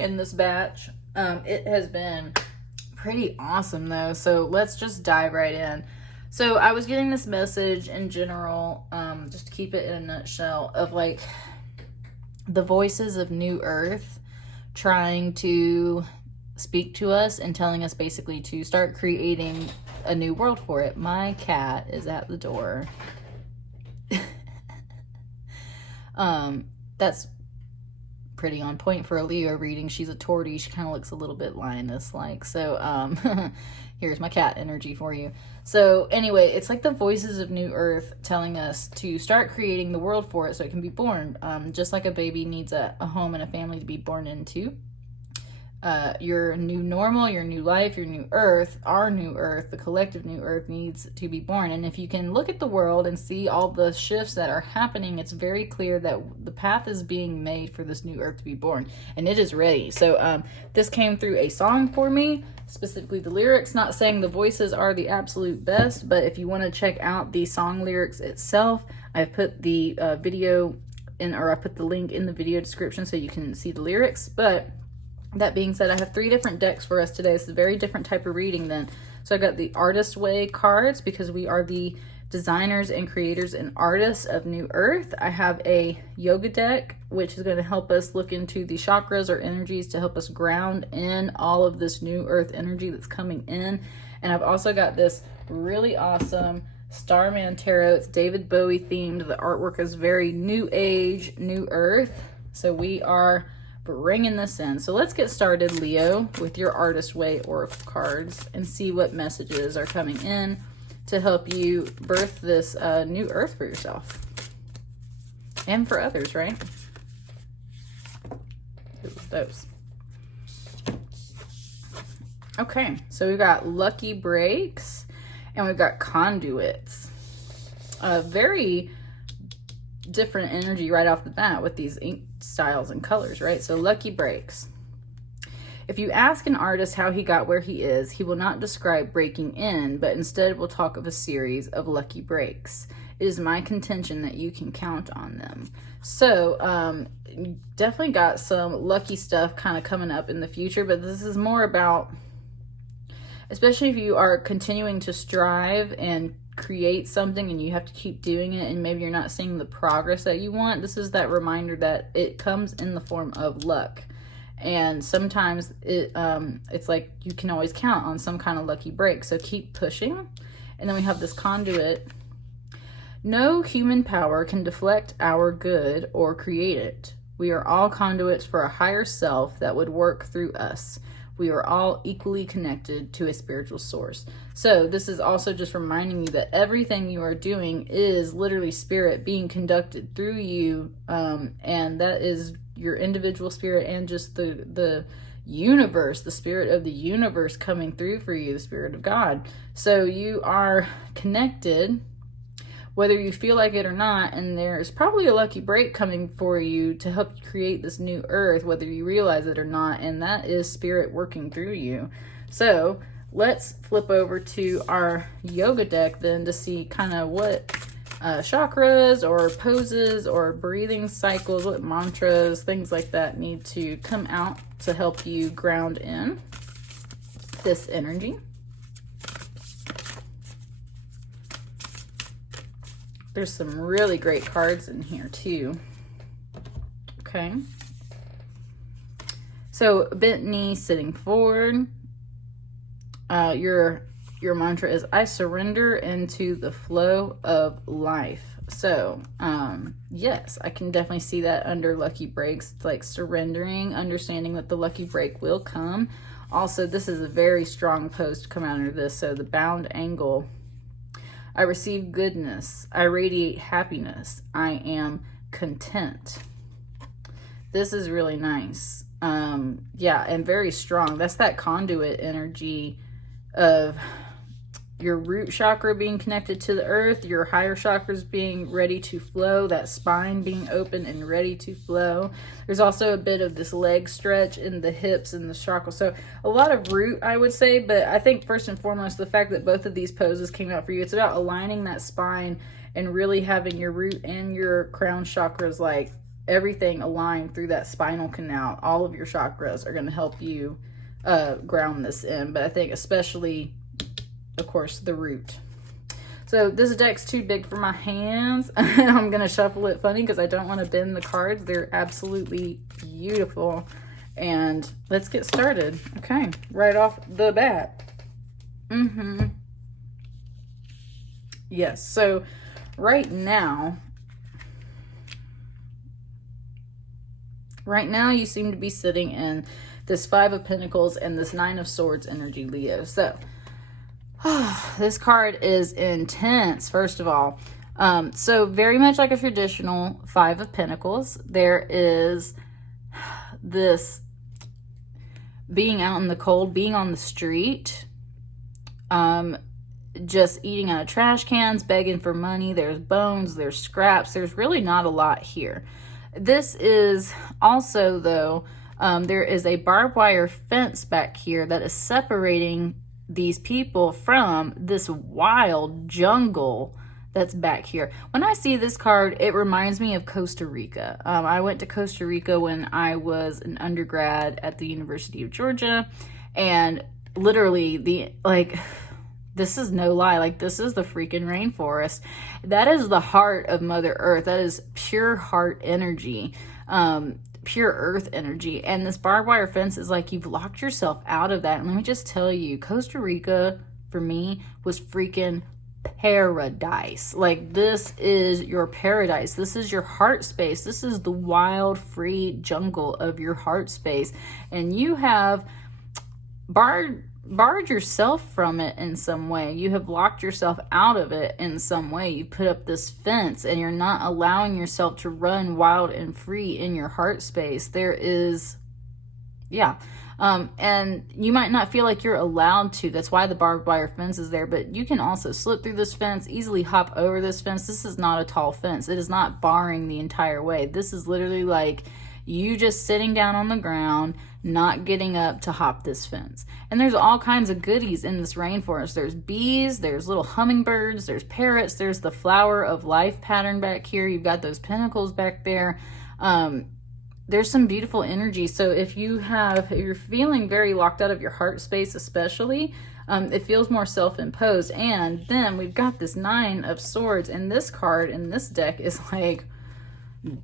in this batch. It has been pretty awesome though, so let's just dive right in. So I was getting this message in general, just to keep it in a nutshell, of like the voices of New Earth trying to speak to us and telling us basically to start creating a new world for it. My cat is at the door. That's pretty on point for a Leo reading. She's a tortie. She kind of looks a little bit lioness-like. So here's my cat energy for you. So anyway, it's like the voices of New Earth telling us to start creating the world for it so it can be born. Just like a baby needs a home and a family to be born into. Your new normal, your new life, your new earth, our new earth, the collective new earth needs to be born. And if you can look at the world and see all the shifts that are happening, it's very clear that the path is being made for this new earth to be born, and it is ready. So this came through a song for me, specifically the lyrics. Not saying the voices are the absolute best, but if you want to check out the song lyrics itself, I've put the video in, or I put the link in the video description so you can see the lyrics. But that being said, I have 3 different decks for us today. It's a very different type of reading then. So I got the Artist Way cards because we are the designers and creators and artists of New Earth. I have a yoga deck, which is going to help us look into the chakras or energies to help us ground in all of this New Earth energy that's coming in. And I've also got this really awesome Starman Tarot. It's David Bowie themed. The artwork is very New Age, New Earth. So we are bringing this in. So let's get started, Leo, with your Artist Way oracle cards and see what messages are coming in to help you birth this new earth for yourself and for others, right? Those. Okay, so we've got lucky breaks and we've got conduits. Very different energy right off the bat with these ink styles and colors, right? So lucky breaks. If you ask an artist how he got where he is, he will not describe breaking in, but instead will talk of a series of lucky breaks. It is my contention that you can count on them. So definitely got some lucky stuff kind of coming up in the future, but this is more about, especially if you are continuing to strive and create something and you have to keep doing it and maybe you're not seeing the progress that you want, this is that reminder that it comes in the form of luck. And sometimes it's like you can always count on some kind of lucky break, so keep pushing. And then we have this conduit. No human power can deflect our good or create it. We are all conduits for a higher self that would work through us. We are all equally connected to a spiritual source. So this is also just reminding you that everything you are doing is literally spirit being conducted through you. And that is your individual spirit and just the universe, the spirit of the universe coming through for you, the spirit of God. So you are connected, whether you feel like it or not, and there's probably a lucky break coming for you to help you create this new earth, whether you realize it or not, and that is spirit working through you. So let's flip over to our yoga deck then to see kind of what chakras or poses or breathing cycles, what mantras, things like that need to come out to help you ground in this energy. There's some really great cards in here too. Okay. So bent knee, sitting forward. Your mantra is, I surrender into the flow of life. So yes, I can definitely see that under lucky breaks. It's like surrendering, understanding that the lucky break will come. Also, this is a very strong pose to come out under this. So the bound angle. I receive goodness. I radiate happiness. I am content. This is really nice. Yeah, and very strong. That's that conduit energy of your root chakra being connected to the earth, your higher chakras being ready to flow, that spine being open and ready to flow. There's also a bit of this leg stretch in the hips and the chakra. So a lot of root, I would say, but I think first and foremost, the fact that both of these poses came out for you, it's about aligning that spine and really having your root and your crown chakras like everything aligned through that spinal canal. All of your chakras are going to help you ground this in, but I think especially, of course, the root. So this deck's too big for my hands. I'm going to shuffle it funny because I don't want to bend the cards. They're absolutely beautiful. And let's get started. Okay, right off the bat. Yes, so right now you seem to be sitting in this Five of Pentacles and this Nine of Swords energy, Leo. So this card is intense, first of all. So very much like a traditional Five of Pentacles, there is this being out in the cold, being on the street, just eating out of trash cans, begging for money. There's bones, there's scraps. There's really not a lot here. This is also, though, there is a barbed wire fence back here that is separating these people from this wild jungle that's back here. When I see this card, it reminds me of Costa Rica. I went to Costa Rica when I was an undergrad at the University of Georgia, and literally this is no lie, like this is the freaking rainforest. That is the heart of Mother Earth. That is pure heart energy, pure earth energy. And this barbed wire fence is like you've locked yourself out of that. And let me just tell you, Costa Rica for me was freaking paradise. Like, this is your paradise. This is your heart space. This is the wild, free jungle of your heart space. And you have barred yourself from it in some way. You have locked yourself out of it in some way. You put up this fence and you're not allowing yourself to run wild and free in your heart space. There is, and you might not feel like you're allowed to. That's why the barbed wire fence is there. But you can also slip through this fence, easily hop over this fence. This is not a tall fence. It is not barring the entire way. This is literally like you just sitting down on the ground, not getting up to hop this fence. And there's all kinds of goodies in this rainforest. There's bees, there's little hummingbirds, there's parrots, there's the flower of life pattern back here. You've got those pentacles back there. There's some beautiful energy. So if you're feeling very locked out of your heart space, especially, it feels more self-imposed. And then we've got this Nine of Swords, and this card in this deck is like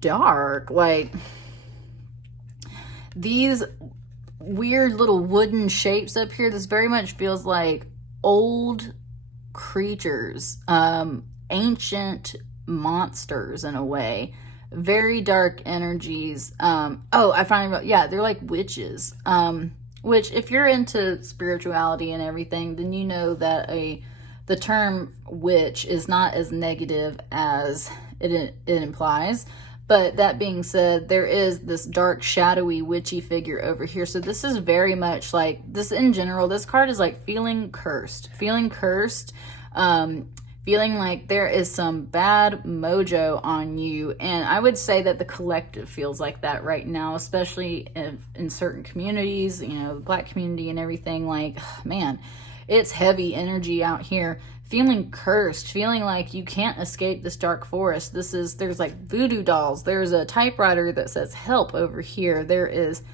dark, like these weird little wooden shapes up here. This very much feels like old creatures, ancient monsters in a way. Very dark energies. I finally, they're like witches. Which, if you're into spirituality and everything, then you know that the term witch is not as negative as it implies. But that being said, there is this dark, shadowy, witchy figure over here. So this is very much like this in general. This card is like feeling cursed. Feeling like there is some bad mojo on you. And I would say that the collective feels like that right now, especially in certain communities, the Black community and everything. Like, man, it's heavy energy out here. Feeling cursed, feeling like you can't escape this dark forest. There's like voodoo dolls. There's a typewriter that says help over here. There is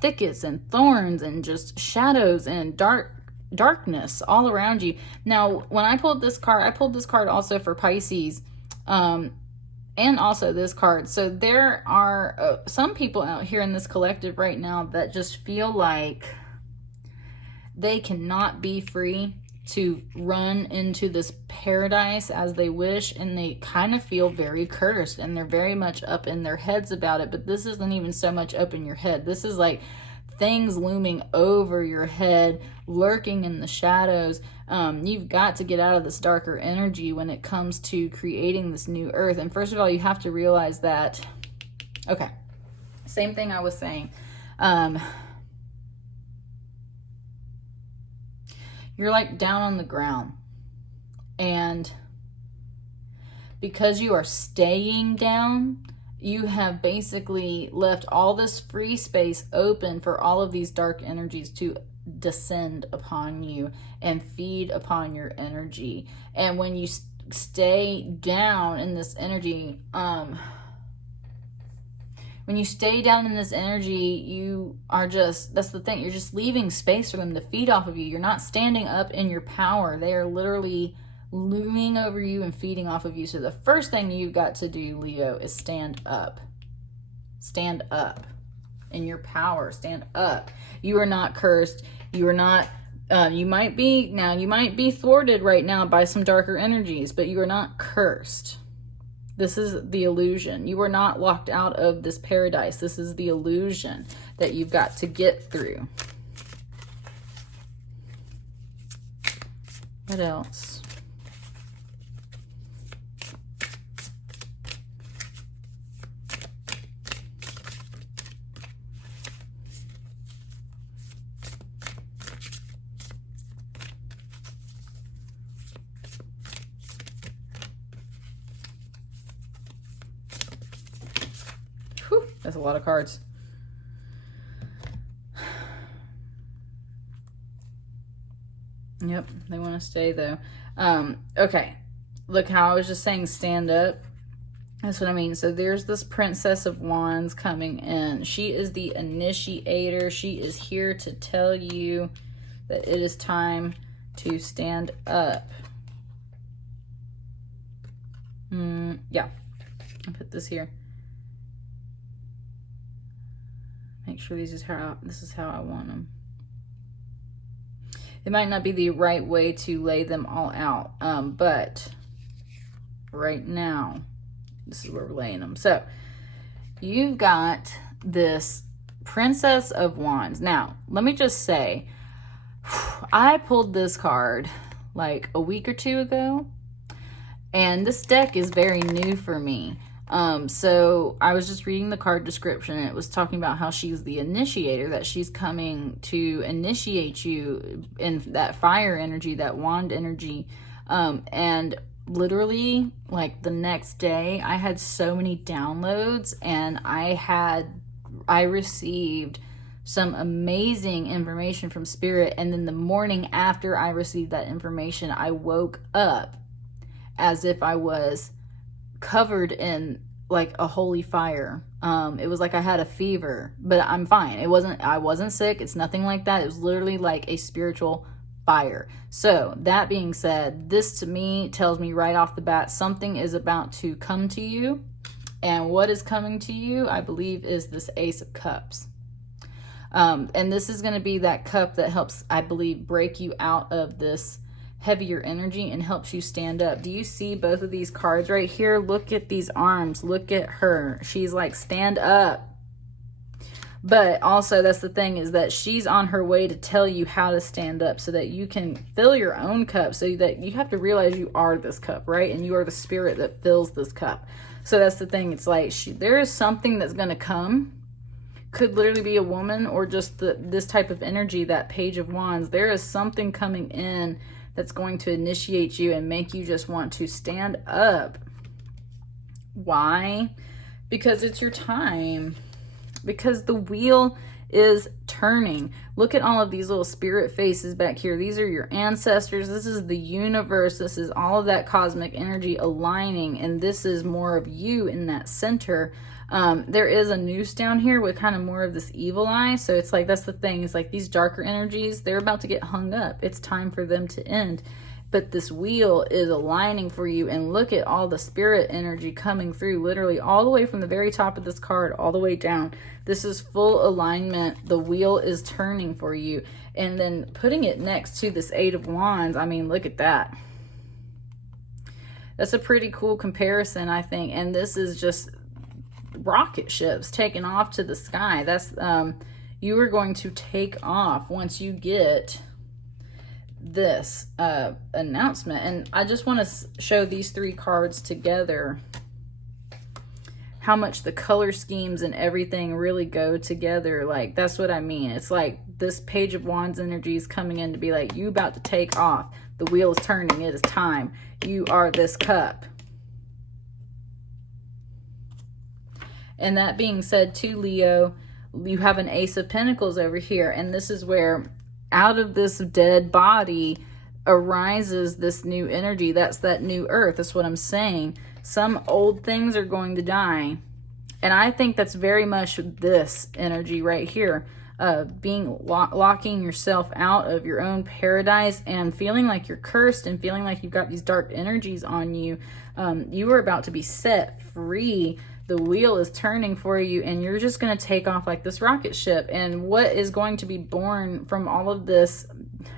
thickets and thorns and just shadows and darkness all around you. Now, when I pulled this card also for Pisces, and also this card. So there are some people out here in this collective right now that just feel like they cannot be free to run into this paradise as they wish, and they kind of feel very cursed, and they're very much up in their heads about it. But this isn't even so much up in your head. This is like things looming over your head, lurking in the shadows. You've got to get out of this darker energy when it comes to creating this new earth. And first of all, you have to realize that, okay, same thing I was saying. You're like down on the ground, and because you are staying down, you have basically left all this free space open for all of these dark energies to descend upon you and feed upon your energy. And when you stay down in this energy, When you stay down in this energy, you are just, that's the thing, you're just leaving space for them to feed off of you. You're not standing up in your power. They are literally looming over you and feeding off of you. So the first thing you've got to do, Leo, is stand up. Stand up in your power. Stand up. You are not cursed. You are not, you might be thwarted right now by some darker energies, but you are not cursed. This is the illusion. You are not locked out of this paradise. This is the illusion that you've got to get through. What else? That's a lot of cards. Yep, they want to stay though. Okay, look how I was just saying stand up. That's what I mean. So there's this Princess of Wands coming in. She is the initiator. She is here to tell you that it is time to stand up. Yeah, I'll put this here. Make sure this is how I want them. It might not be the right way to lay them all out, but right now, this is where we're laying them. So you've got this Princess of Wands. Now, let me just say, I pulled this card like a week or two ago, and this deck is very new for me. So I was just reading the card description, and it was talking about how she's the initiator, that she's coming to initiate you in that fire energy, that wand energy. And literally like the next day I had so many downloads, and I received some amazing information from Spirit. And then the morning after I received that information, I woke up as if I was covered in like a holy fire. It was like I had a fever, but I'm fine. I wasn't sick. It's nothing like that. It was literally like a spiritual fire. So that being said, this to me tells me right off the bat, something is about to come to you. And what is coming to you, I believe, is this Ace of Cups. And this is going to be that cup that helps, I believe, break you out of this heavier energy and helps you stand up. Do you see both of these cards right here? Look at these arms. Look at her. She's like, stand up. But also, that's the thing, is that she's on her way to tell you how to stand up so that you can fill your own cup, so that you have to realize you are this cup, right? And you are the spirit that fills this cup. So that's the thing. It's like there is something that's going to come. Could literally be a woman, or just this type of energy, that Page of Wands. There is something coming in that's going to initiate you and make you just want to stand up. Why? Because it's your time. Because the wheel is turning. Look at all of these little spirit faces back here. These are your ancestors. This is the universe. This is all of that cosmic energy aligning. And this is more of you in that center. There is a noose down here with kind of more of this evil eye. So it's like, that's the thing. It's like these darker energies, they're about to get hung up. It's time for them to end. But this wheel is aligning for you. And look at all the spirit energy coming through, literally all the way from the very top of this card all the way down. This is full alignment. The wheel is turning for you. And then putting it next to this Eight of Wands, I mean, look at that. That's a pretty cool comparison, I think. And this is just rocket ships taking off to the sky. That's you are going to take off once you get this announcement. And I just want to show these three cards together, how much the color schemes and everything really go together. Like, that's what I mean. It's like this Page of Wands energy is coming in to be like, you about to take off. The wheel is turning. It is time. You are this cup. And that being said, too, Leo, you have an Ace of Pentacles over here. And this is where out of this dead body arises this new energy. That's that new earth. That's what I'm saying. Some old things are going to die. And I think that's very much this energy right here. Being locking yourself out of your own paradise and feeling like you're cursed and feeling like you've got these dark energies on you. You are about to be set free. The wheel is turning for you, and you're just going to take off like this rocket ship. And what is going to be born from all of this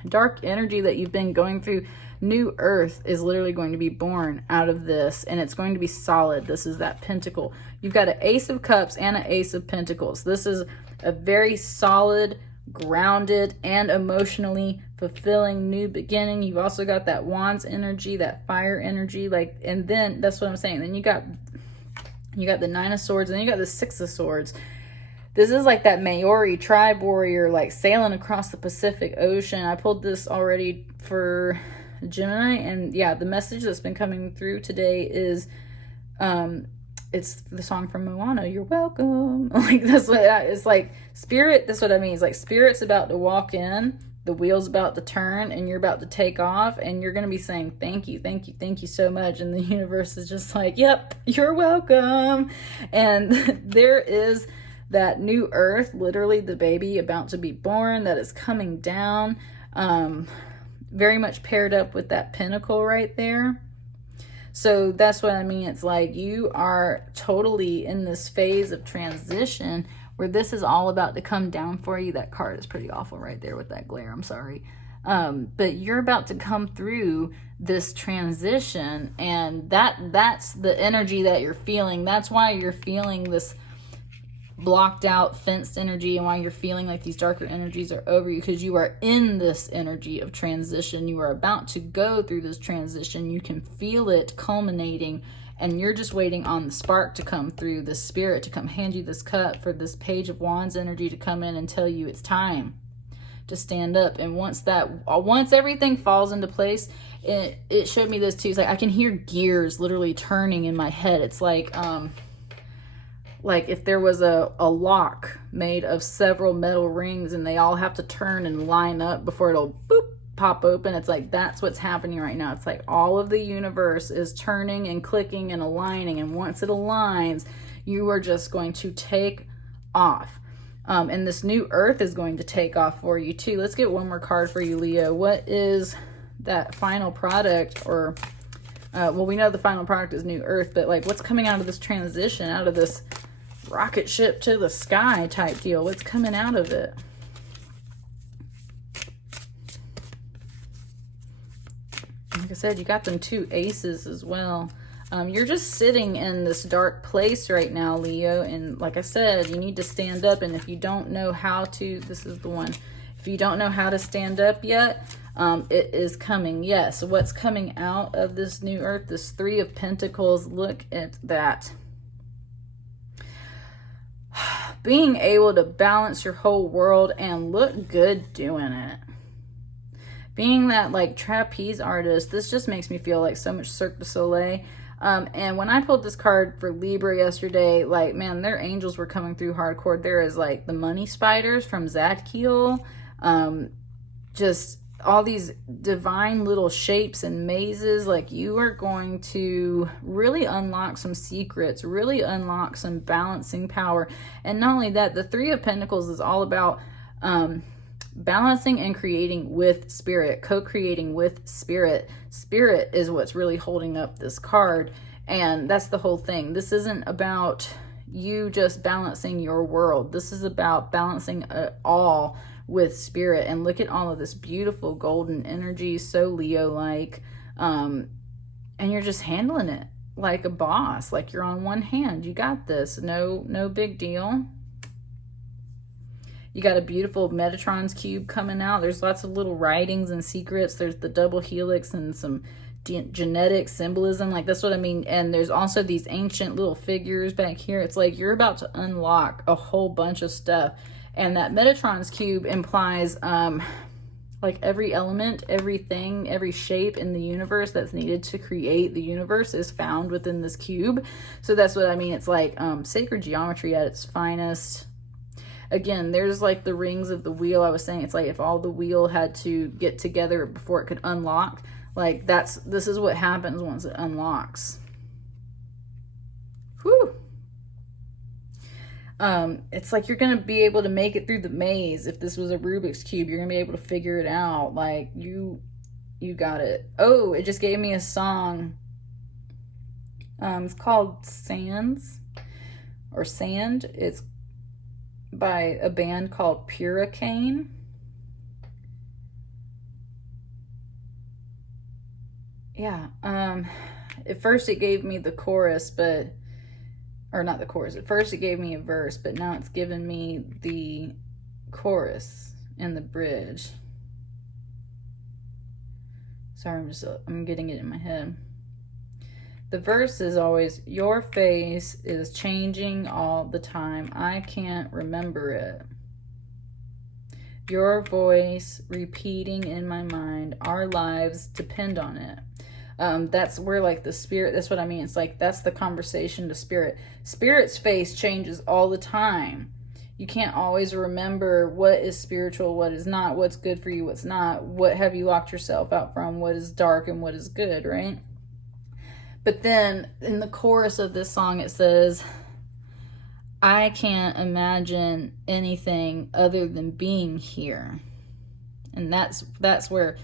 dark energy that you've been going through, new earth is literally going to be born out of this, and it's going to be solid. This is that pentacle. You've got an Ace of Cups and an Ace of Pentacles. This is a very solid, grounded, and emotionally fulfilling new beginning. You've also got that Wands energy, that fire energy, like, and then that's what I'm saying. Then you got the Nine of Swords, and then you got the Six of Swords. This is like that Maori tribe warrior, like sailing across the Pacific Ocean. I pulled this already for Gemini, and yeah, the message that's been coming through today is, it's the song from Moana, You're Welcome. Like, that's what it's like. Spirit, that's what I mean. It's like Spirit's about to walk in, the wheel's about to turn, and you're about to take off, and you're going to be saying, thank you, thank you, thank you so much. And the universe is just like, yep, you're welcome. And there is that new earth, literally the baby about to be born, that is coming down. Very much paired up with that pentacle right there. So that's what I mean. It's like you are totally in this phase of transition where this is all about to come down for you. That card is pretty awful right there with that glare. I'm sorry. But you're about to come through this transition, and that's the energy that you're feeling. That's why you're feeling this blocked out, fenced energy, and why you're feeling like these darker energies are over you, because you are in this energy of transition. You are about to go through this transition. You can feel it culminating, and you're just waiting on the spark to come through, the Spirit to come hand you this cup, for this Page of Wands energy to come in and tell you it's time to stand up. And once everything falls into place, it showed me this too. It's like I can hear gears literally turning in my head. It's like if there was a lock made of several metal rings and they all have to turn and line up before it'll boop, pop open. It's like that's what's happening right now. It's like all of the universe is turning and clicking and aligning, and once it aligns, you are just going to take off. And this new earth is going to take off for you too. Let's get one more card for you, Leo. What is that final product? Or well, we know the final product is new earth, but like what's coming out of this transition, out of this rocket ship to the sky type deal? What's coming out of it? Like I said, you got them two aces as well. You're just sitting in this dark place right now, Leo, and like I said, you need to stand up. And if you don't know how to, this is the one. If you don't know how to stand up yet, it is coming. Yes, what's coming out of this new earth, this Three of Pentacles, look at that. Being able to balance your whole world and look good doing it. Being that like trapeze artist, this just makes me feel like so much Cirque du Soleil. And when I pulled this card for Libra yesterday, like, man, their angels were coming through hardcore. There is like the money spiders from Zadkiel. Just all these divine little shapes and mazes. Like, you are going to really unlock some secrets, really unlock some balancing power. And not only that, the Three of Pentacles is all about balancing and creating with Spirit, co-creating with Spirit. Spirit is what's really holding up this card, and that's the whole thing. This isn't about you just balancing your world. This is about balancing it all with Spirit. And look at all of this beautiful golden energy, so Leo-like, and you're just handling it like a boss, like you're on one hand. You got this. No big deal. You got a beautiful Metatron's cube coming out. There's lots of little writings and secrets. There's the double helix and some genetic symbolism. Like, that's what I mean. And there's also these ancient little figures back here. It's like you're about to unlock a whole bunch of stuff. And that Metatron's cube implies like every element, everything, every shape in the universe that's needed to create the universe is found within this cube. So that's what I mean. It's like sacred geometry at its finest. Again, there's like the rings of the wheel. I was saying, it's like if all the wheel had to get together before it could unlock, like this is what happens once it unlocks. Whew. It's like you're gonna be able to make it through the maze. If this was a Rubik's Cube, you're gonna be able to figure it out. Like, you got it. Oh, it just gave me a song. It's called Sands, or Sand. It's by a band called Hurricane. Yeah. At first it gave me the chorus, but, or not the chorus. At first it gave me a verse, but now it's given me the chorus and the bridge. Sorry, I'm getting it in my head. The verse is always, your face is changing all the time. I can't remember it. Your voice repeating in my mind. Our lives depend on it. That's where, like, the spirit, that's what I mean. It's like, that's the conversation to spirit. Spirit's face changes all the time. You can't always remember what is spiritual, what is not, what's good for you, what's not, what have you locked yourself out from, what is dark and what is good, right? But then in the chorus of this song, it says, I can't imagine anything other than being here. And that's where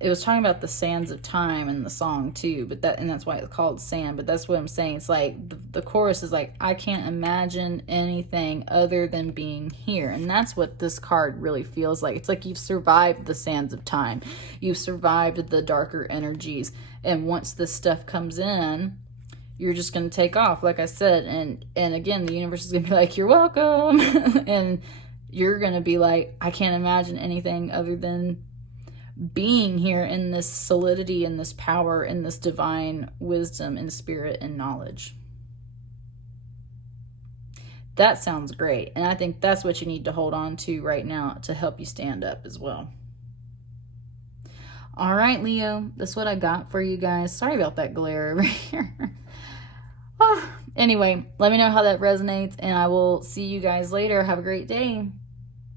it was talking about the sands of time in the song too, but that's why it's called Sand. But that's what I'm saying. It's like the chorus is like, I can't imagine anything other than being here. And that's what this card really feels like. It's like you've survived the sands of time. You've survived the darker energies. And once this stuff comes in, you're just going to take off, like I said. And again, the universe is going to be like, you're welcome. And you're going to be like, I can't imagine anything other than being here in this solidity and this power and this divine wisdom and spirit and knowledge. That sounds great. And I think that's what you need to hold on to right now to help you stand up as well. All right, Leo, that's what I got for you guys. Sorry about that glare over here. Anyway, let me know how that resonates, and I will see you guys later. Have a great day.